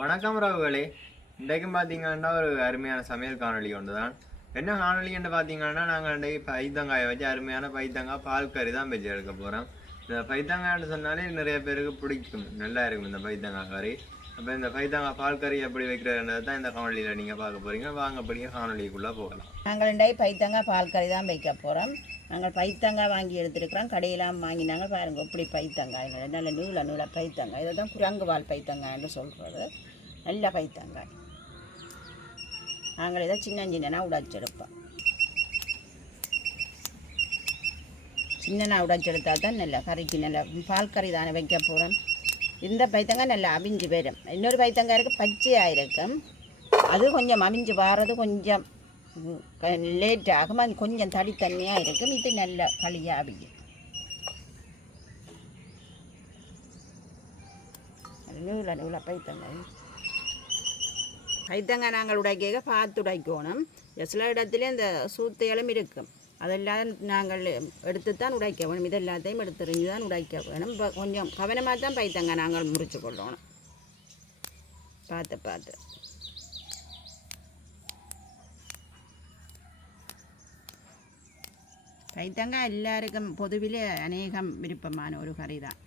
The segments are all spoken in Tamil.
வணக்கம் ரவுகளே. இன்றைக்கும் பார்த்தீங்கன்னா ஒரு அருமையான சமையல் காணொலி ஒன்று தான். என்ன காணொலின்னு பார்த்தீங்கன்னா நாங்கள் இன்றைக்கு பைத்தங்காயை வச்சு அருமையான பைத்தங்காய் பால் கறி தான் வச்சு எடுக்க போகிறோம். இந்த பைத்தங்காய்னு சொன்னாலே நிறைய பேருக்கு பிடிக்கும், நல்லா இருக்கும் இந்த பைத்தங்காய் கறி. அப்போ இந்த பைத்தங்காய் பால் கறி எப்படி வைக்கிறதுன்றது தான் இந்த காணொலியில் நீங்கள் பார்க்க போகிறீங்க. வாங்க படிக்க காணொலிக்குள்ளே போகலாம். நாங்கள் இன்றைக்கு பைத்தங்காய் பால் கறி தான் வைக்க போகிறோம். நாங்கள் பைத்தங்காய் வாங்கி எடுத்துருக்குறோம், கடையெல்லாம் வாங்கினாங்க. பாருங்கள் இப்படி பைத்தங்காய் நல்ல நீள பைத்தங்காய், இதை தான் குரங்கு வால் பைத்தங்காய்ன்னு சொல்கிறது. நல்ல பைத்தங்காய். நாங்கள் இதை சின்ன உடைச்செடுப்போம். சின்னனா உடைச்செடுத்தா தான் நல்ல கறிக்கு நல்ல பால் கறி தானே வைக்க போகிறோம். இந்த பைத்தங்காய் நல்லா அவிஞ்சு வரும். இன்னொரு பைத்தங்காய் இருக்குது பச்சையாக இருக்கும், அது கொஞ்சம் அவிஞ்சு வாரது கொஞ்சம் லேட் ஆகும், அது கொஞ்சம் தனியாக இருக்கும். இது நல்ல களியாக அவியும். நீள பைத்தங்காய் நாங்கள் உடைக்க பார்த்து உடைக்கணும். சில இடத்துல இந்த சூத்தைகளும் இருக்கும், அதெல்லாம் நாங்கள் எடுத்து தான் உடைக்க வேணும். இது எல்லாத்தையும் எடுத்துறிஞ்சு தான் உடைக்க வேணும். இப்போ கொஞ்சம் கவனமாக தான் பைத்தங்காய் நாங்கள் முறிச்சு கொள்ளணும், பார்த்து. பைத்தங்காய் எல்லாருக்கும் பொதுவிலே அநேகம் விருப்பமான ஒரு கறி தான்.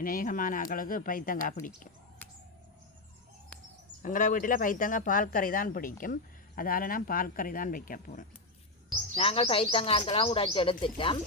அநேகமான ஆக்களுக்கு பைத்தங்காய் பிடிக்கும். எங்களோட வீட்டில் பைத்தங்காய் பால் கறி தான் பிடிக்கும், அதால் நான் பால் கறி தான் வைக்க போகிறேன். நாங்கள் பைத்தங்காய்க்கெல்லாம் உடைச்சி எடுத்துட்டோம்.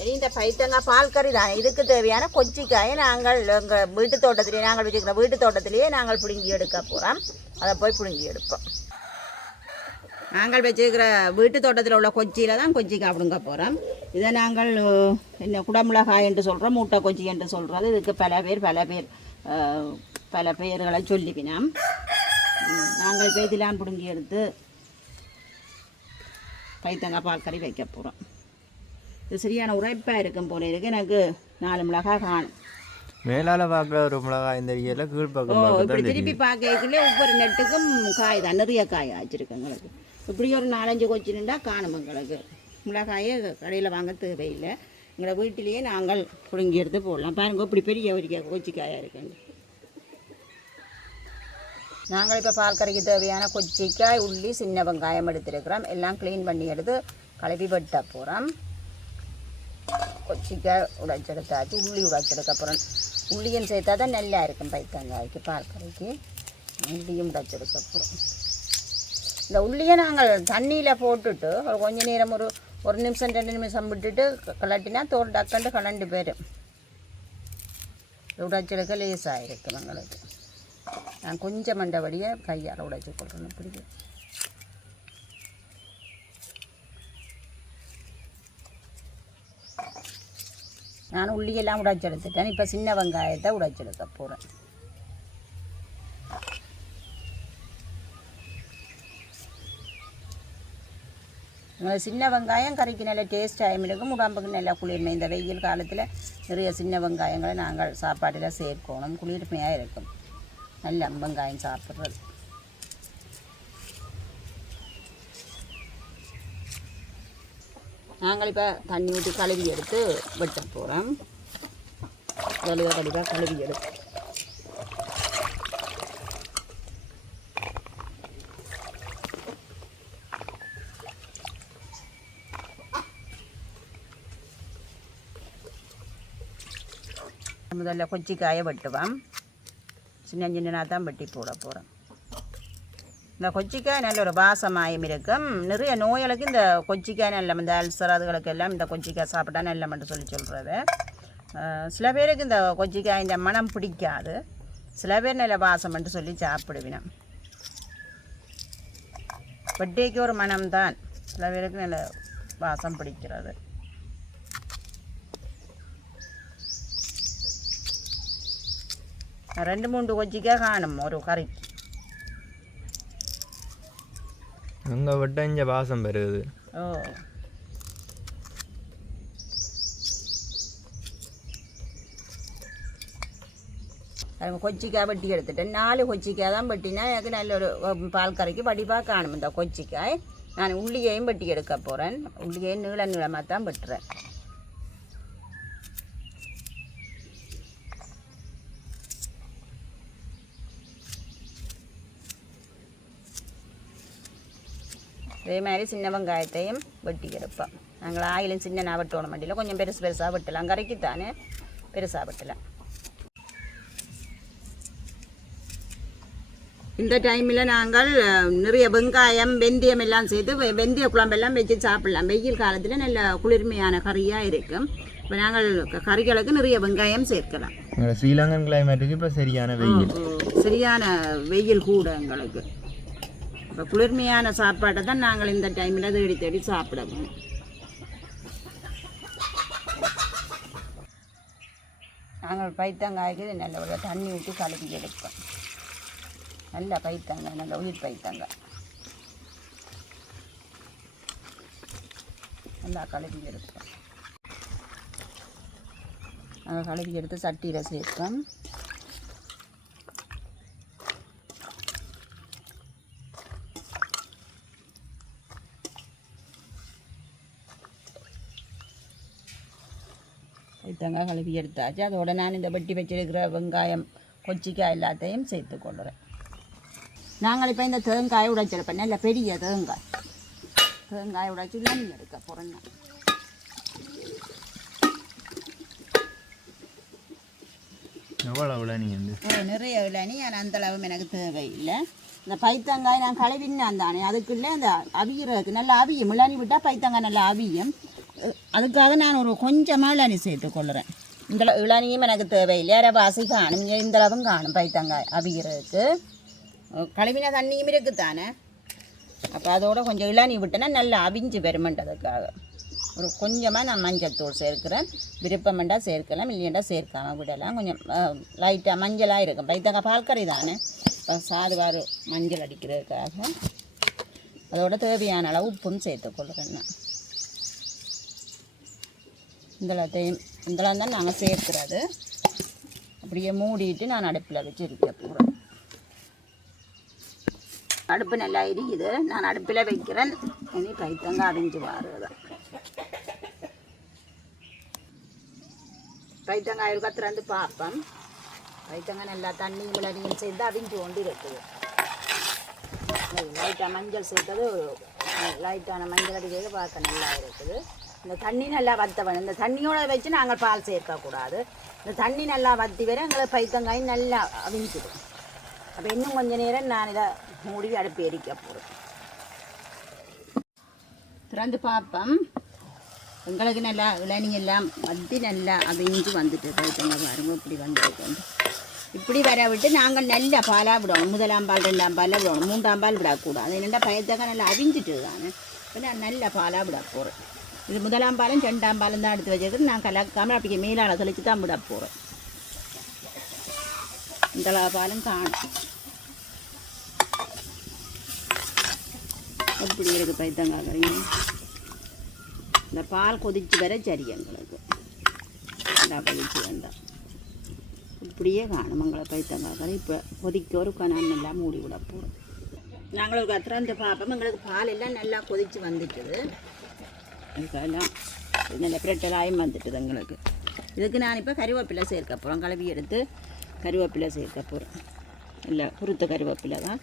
இனி இந்த பைத்தங்காய் பால் கறி தான். இதுக்கு தேவையான கொச்சிக்காயை நாங்கள் எங்கள் வீட்டு தோட்டத்திலேயே, நாங்கள் வச்சுக்கிற வீட்டு தோட்டத்திலேயே நாங்கள் பிடுங்கி எடுக்க போகிறோம். அதை போய் பிடுங்கி எடுப்போம். நாங்கள் வச்சுருக்கிற வீட்டு தோட்டத்தில் உள்ள கொச்சியில் தான் கொச்சிக்காய் பிடுங்க போகிறோம். இதை நாங்கள் என்ன குடமிளகாய் என்று சொல்கிறோம், மூட்டை கொச்சி என்று சொல்கிறது. இதுக்கு பல பெயர்களை சொல்லிவினோம். நாங்கள் இப்போ இதெல்லாம் பிடுங்கி எடுத்து பைத்தங்காய் பால் கறி வைக்க போகிறோம். இது சரியான உரைப்பாக இருக்கும் போல இருக்குது. எனக்கு 4 மிளகாய் காணும். மேலால் பார்க்குற ஒரு மிளகாய் இந்த இயரில் கீழ்ப்பக்கம் இப்படி திருப்பி பார்க்கலே ஒவ்வொரு நெட்டுக்கும் காய் தான், நிறைய காய் ஆச்சிருக்கு எங்களுக்கு. இப்படி ஒரு 4-5 கொச்சி நின்றா காணும் எங்களுக்கு. மிளகாயே கடையில் வாங்க தேவையில்லை, எங்களை வீட்டிலேயே நாங்கள் பிடுங்கி எடுத்து போடலாம். பாருங்க இப்படி பெரிய ஒரு கொச்சிக்காயாக இருக்குங்க. நாங்கள் இப்போ பால் கறிக்கு தேவையான கொச்சிக்காய், உள்ளி, சின்ன வெங்காயம் எடுத்துருக்கிறோம். எல்லாம் க்ளீன் பண்ணி எடுத்து கழுவி வெட்ட போகிறோம். கொச்சிக்காய் உடைச்செடுத்தாச்சு, உள்ளி உடைச்செடுக்க போகிறோம். உள்ளியும் சேர்த்தா தான் நல்லா இருக்கும் பைத்தங்காய்க்கு பால் கறிக்கு. உள்ளியும் உடைச்செடுக்க போகிறோம். இந்த உள்ளியை நாங்கள் தண்ணியில் போட்டுட்டு ஒரு கொஞ்ச நேரம் ஒரு நிமிஷம் 2 நிமிஷம் விட்டுட்டு கலட்டினா தோல் டக்கண்டு கலண்டு போயிடும். உடைச்செடுக்க லேசாக இருக்கும் எங்களுக்கு. நான் கொஞ்சம் மண்டபடியை கையால் உடைச்சி கொள்றேன். பிடிக்கும். நான் உள்ளியெல்லாம் உடைச்செடுத்துட்டேன். இப்போ சின்ன வெங்காயத்தை உடைச்செடுக்க போகிறேன். சின்ன வெங்காயம் கறிக்கு நல்ல டேஸ்டாகவும் இருக்கும், உடம்புக்கு நல்லா குளிர்மை. இந்த வெயில் காலத்தில் நிறைய சின்ன வெங்காயங்களை நாங்கள் சாப்பாட்டில் சேர்க்கணும், குளிர்மையாக இருக்கும் நல்ல வெங்காயம் சாப்பிட்றது. நாங்கள் இப்போ தண்ணி ஊற்றி கழுவி எடுத்து வெட்ட போகிறோம். கழுவாக கழுவி எடுத்து முதல்ல கொச்சிக்காயை வெட்டுவோம். சின்னதாக தான் வெட்டி போட போகிறோம். இந்த கொச்சிக்காய் நல்ல ஒரு வாசமாயும் இருக்கும். நிறைய நோய்களுக்கு இந்த கொச்சிக்காய் நல்ல, இந்த அல்சர் அதுகளுக்கு எல்லாம் இந்த கொச்சிக்காய் சாப்பிட்டா நல்லமென்று சொல்கிறது. சில பேருக்கு இந்த கொச்சிக்காய் இந்த மனம் பிடிக்காது, சில பேர் நல்ல வாசம்ன்ட்டு சொல்லி சாப்பிடுவினோம். வெட்டிக்கு ஒரு மனம்தான், சில பேருக்கு நல்ல வாசம் பிடிக்கிறது. 2-3 கொச்சிக்காய் காணும் ஒரு கறிக்கு. அங்கே வெட்டஞ்ச வாசம் பெறுது. கொச்சிக்காய் வெட்டி எடுத்துட்டேன். 4 கொச்சிக்காய் தான் வெட்டினா எனக்கு நல்ல ஒரு பால் கறிக்கு வடிவாக காணும் இந்த கொச்சிக்காய். நான் உள்ளியையும் வெட்டி எடுக்க போகிறேன். உள்ளியையும் நீளமாக தான் வெட்டுறேன். இதே மாதிரி சின்ன வெங்காயத்தையும் வெட்டி எடுப்போம். நாங்கள் ஆயிலும் சின்ன வெட்டோட மாட்டியில் கொஞ்சம் பெருசாக வெட்டலாம், கரைக்குத்தானே பெருசாக வெட்டலாம். இந்த டைமில் நாங்கள் நிறைய வெங்காயம் வெந்தயம் எல்லாம் சேர்த்து வெந்தய குழம்பெல்லாம் வச்சு சாப்பிடலாம். வெயில் காலத்தில் நல்ல குளிர்மையான கறியாக இருக்கும். இப்போ நாங்கள் கறிகளுக்கு நிறைய வெங்காயம் சேர்க்கலாம். ஸ்ரீலங்கன் கிளைமேட்டுக்கு இப்போ சரியான வெயில் கூட எங்களுக்கு. இப்போ குளிர்மையான சாப்பாட்டை தான் நாங்கள் இந்த டைமில் தேடி தேடி சாப்பிடுவோம். நாங்கள் பைத்தங்காய்க்கு நல்ல ஒரு தண்ணி ஊற்றி கழுவி எடுப்போம். நல்ல பைத்தங்காய், நல்ல உயிர் பைத்தங்காய் நல்லா கழுவி எடுப்போம். நாங்கள் கழுவி எடுத்து சட்டியில் சேர்ப்போம். பைத்தங்காய் கழுவி எடுத்தாச்சு. அதோட நான் இந்த வெட்டி வச்சிருக்கிற வெங்காயம் கொச்சிக்காய் எல்லாத்தையும் சேர்த்து கொள்ளுறேன். நாங்கள் இப்போ இந்த தேங்காயை உடைச்சிருப்பேன். நல்ல பெரிய தேங்காய் உடைச்சி இளநீ எடுக்க போகிறேன். நிறைய இளநீ, ஆனால் அந்தளவும் எனக்கு தேவையில்லை. இந்த பைத்தங்காய் நான் கழுவினான் தானே, அதுக்குள்ளே அந்த அவியறதுக்கு நல்லா அவியும். இளநீ விட்டால் பைத்தங்காய் நல்லா அவியும். அதுக்காக நான் ஒரு கொஞ்சமாக இளநீ சேர்த்து கொள்ளுறேன். இந்த இளநியும் எனக்கு தேவையில்லை. அரை வாசி காணும், இந்தளவும் காணும் பைத்தங்காய் அவிகிறதுக்கு. கழுவின தண்ணியும் இருக்குத்தானே, அப்போ அதோட கொஞ்சம் இளநீ விட்டேன்னா நல்லா அவிஞ்சு வருமென்றதுக்காக ஒரு கொஞ்சமாக நான் மஞ்சள் தூள் சேர்க்கிறேன். விருப்பமெண்டா சேர்க்கலாம், இல்லையண்டா சேர்க்காமல் விடலாம். கொஞ்சம் லைட்டாக மஞ்சளாக இருக்கும். பைத்தங்காய் பால்கறி தானே, இப்போ சாதுவாறு மஞ்சள் அடிக்கிறதுக்காக. அதோட தேவையான அளவு உப்பும் சேர்த்துக்கொள்கிறேன். நான் இதெல்லாம் தான் நாங்கள் சேர்க்குறது. அப்படியே மூடிட்டு நான் அடுப்பில் வச்சு இருக்க போகிறேன். அடுப்பு நல்லா எரியுது, நான் அடுப்பில் வைக்கிறேன். இனி பைத்தங்காய் அவிஞ்சு வாருது. பைத்தங்காய் ஒரு 10 பார்ப்போம். பைத்தங்காய் நல்லா தண்ணி இளநியும் சேர்ந்து அவிஞ்சு கொண்டு இருக்குது. லைட்டாக மஞ்சள் சேர்த்தது, லைட்டான மஞ்சள் அடிக்கிறது பார்க்க நல்லா இருக்குது. இந்த தண்ணி நல்லா வற்ற வேணும். இந்த தண்ணியோட வச்சு நாங்கள் பால் சேர்க்கக்கூடாது. இந்த தண்ணி நல்லா வற்றி வர எங்களுக்கு பைத்தங்காய் நல்லா அவிஞ்சிடும். அப்போ இன்னும் கொஞ்சம் நேரம் நான் இதை மூடி அடுப்பு எரிக்க போகிறேன். திறந்து பார்ப்போம். எங்களுக்கு நல்லா இளநீ எல்லாம் வத்தி நல்லா அவிஞ்சு வந்துட்டு பைத்தங்காய் பாருங்க இப்படி வந்துட்டு. இப்படி வர விட்டு நாங்கள் நல்லா பாலாக விடணும். 1ஆம் பால் 2ஆம் பாலில் விடணும், 3ஆம் பால் விடக்கூடாது. என்னென்னா பைத்தங்காய் நல்லா அவிஞ்சிட்டு தானே. இப்போ நான் நல்லா பாலாக விட போகிறேன். இது 1ஆம் பாலும் 2ஆம் பாலும் தான் எடுத்து வச்சுருக்கு. நான் கலக்காமல் அப்படியே மேலால் தெளித்து தான் விட போகிறேன். இந்த பாலும் காணும் எப்படி இருக்குது பைத்தங்காய் கறி. இந்த பால் கொதிச்சு வர சரி எங்களுக்கு நல்லா கொதிச்சு வேண்டாம். இப்படியே காணும் எங்களை பைத்தங்காய் கறி. இப்போ கொதிக்க ஒரு கணம் நல்லா மூடி விட போகிறோம். நாங்கள் ஒரு திறந்து பார்ப்போம். எங்களுக்கு பால் எல்லாம் நல்லா கொதிச்சு வந்துட்டுது. அதுக்கெல்லாம் நல்ல பிரட்டலாயும் வந்துட்டுது எங்களுக்கு. இதுக்கு நான் இப்போ கருவேப்பிலை சேர்க்க போகிறோம். கழுவி எடுத்து கருவேப்பிலை சேர்க்க போகிறோம். இல்லை குருத்த கருவேப்பிலை தான்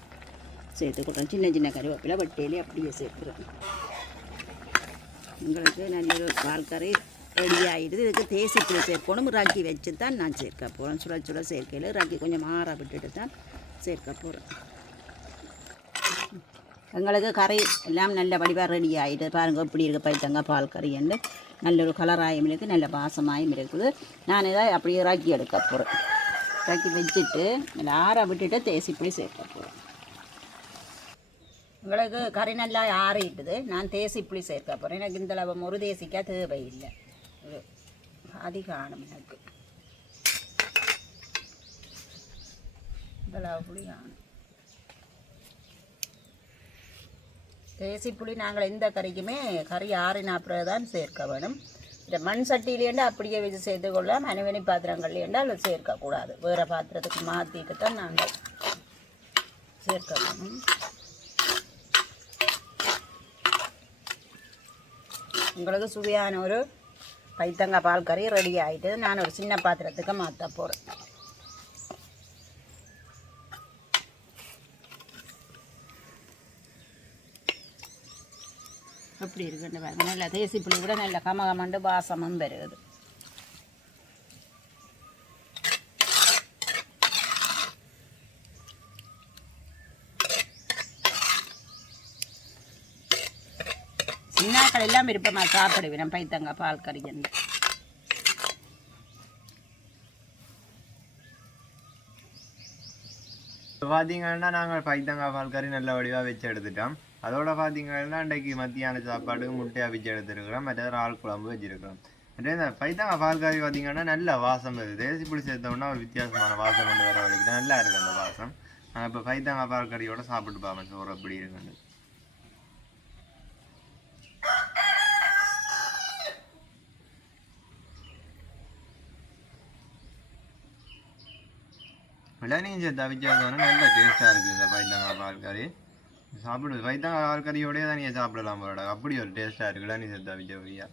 சேர்த்துக்கிறோம். சின்ன சின்ன கருவேப்பிலை வட்டியிலே அப்படியே சேர்க்குறோம். உங்களுக்கு நல்ல பால் கறி ரெடி ஆகிடுது. இதுக்கு தேசிப்புளி சேர்க்கணும். ராக்கி வச்சு தான் நான் சேர்க்க போகிறேன். சுட சேர்க்கையில் ராக்கி கொஞ்சம் ஆற விட்டுட்டு தான் சேர்க்க போகிறேன். எங்களுக்கு கறி எல்லாம் நல்ல வடிவாக ரெடி ஆகிடுது. பாருங்கள் இப்படி இருக்குது பைத்தங்காய் பால் கறின்னு. நல்ல ஒரு கலராயும் இருக்குது, நல்ல வாசமாயும் இருக்குது. நான் இதை அப்படியே ராக்கி எடுக்க போகிறேன். ராக்கி வச்சுட்டு நல்லா ஆற விட்டுட்டு தேசிப்புளி சேர்க்க போகிறேன். உங்களுக்கு கறி நல்லா ஆறிட்டுது. நான் தேசிப்புளி சேர்க்க போகிறேன். எனக்கு இந்த அளவு ஒரு தேசிக்காய் தேவையில்லை. இது அதிகானம் எனக்கு இந்த அளவு புளி காணும். தேசிப்புளி நாங்கள் எந்த கறிக்குமே கறி ஆறின அப்புறம் தான் சேர்க்க வேணும். இந்த மண் சட்டியிலேண்டா அப்படியே வச்சு சேர்த்து கொள்ளலாம். அனுவனி பாத்திரங்கள்லேண்டா அதில் சேர்க்கக்கூடாது. வேறு பாத்திரத்துக்கு மாற்றிட்டு தான் நாங்கள் சேர்க்க வேணும். உங்களுக்கு சுவையான ஒரு பைத்தங்காய் பால் கறி ரெடி ஆகிட்டு நான் ஒரு சின்ன பாத்திரத்துக்கு மாற்ற போகிறேன். எப்படி இருக்குன்னு பாருங்க. நல்ல தேசி புளி விட நல்ல கமகமண்டு வாசமும் வருது. சின்னாக்கள் எல்லாம் விருப்பமாக சாப்பிடுவேன் பைத்தங்காய் பால் கறி. இப்போ பார்த்தீங்கன்னா நாங்கள் பைத்தங்காய் பால் கறி நல்ல வடிவாக வச்சு எடுத்துட்டோம். அதோட பார்த்தீங்கன்னா இன்றைக்கு மத்தியான சாப்பாடு முட்டையாக வச்சு எடுத்துருக்கிறோம். மற்ற இறால் குழம்பு வச்சுருக்கிறோம். இந்த பைத்தங்காய் பால் கறி பார்த்தீங்கன்னா நல்ல வாசம் வருது. தேசி புளி சேர்த்தோம்னா ஒரு வித்தியாசமான வாசம் கொண்டு வர வரைக்கும் நல்லா இருக்குது அந்த வாசம். நாங்கள் இப்போ பைத்தங்காய் பால் கறியோட சாப்பிட்டு பார்ப்போம் சோறு எப்படி இருக்குன்னு. இளநீர் சேர்த்து அவிச்சதுனா நல்ல டேஸ்ட்டாக இருக்குது இந்த பைத்தங்காய் பால் கறி. சாப்பிடுது பைத்தங்காய் பால் கறியோடய தான் நீங்கள் சாப்பிடலாம் போட. அப்படி ஒரு டேஸ்ட்டாக இருக்குது இளநீர் சேர்த்து அவிச்ச வழியா.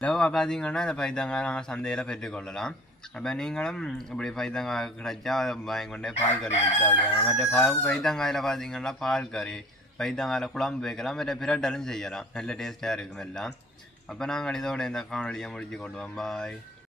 லவ் பார்த்தீங்கன்னா இந்த பைத்தங்காய் நாங்கள் சந்தையில் பெற்றுக்கொள்ளலாம். அப்போ நீங்களும் இப்படி பைத்தங்காய் கிடைச்சா வாங்கி கொண்டே பால் கறி வச்சு சாப்பிடுவாங்க. மற்ற பைத்தங்காயில் பார்த்தீங்கன்னா பால் கறி, பைத்தங்காயில் குழம்பு வைக்கலாம், மற்ற பிரட்டலும் செய்யலாம். நல்ல டேஸ்ட்டாக இருக்கும் எல்லாம். அப்போ நாங்கள் இதோட இந்த காணொலியை முடிச்சு கொள்வோம். பாய்.